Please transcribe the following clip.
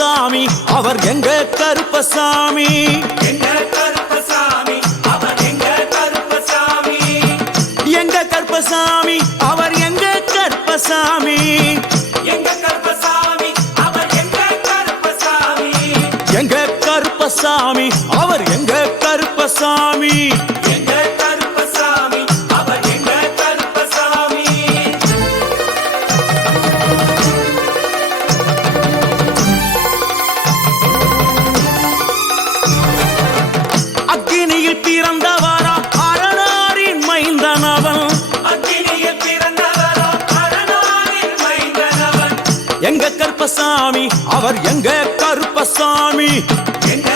கருப்பசாமி அவர் எங்க கருப்பசாமி எங்க கருப்பசாமி அவர் எங்க கருப்பசாமி எங்க கருப்பசாமி அவர் எங்க கருப்பசாமி எங்க கருப்பசாமி அவர் எங்க கருப்பசாமி எங்க கருப்பசாமி அவர் எங்க கருப்பசாமி எங்க கருப்பசாமி அவர் எங்க கருப்பசாமி அக்கினியில் பிறந்தவரா அரணாரின் மைந்தனவன் அக்கினியில் பிறந்தவரோ அரணாரின் மைந்தனவன் எங்க கருப்பசாமி அவர் எங்க கருப்பசாமி எங்க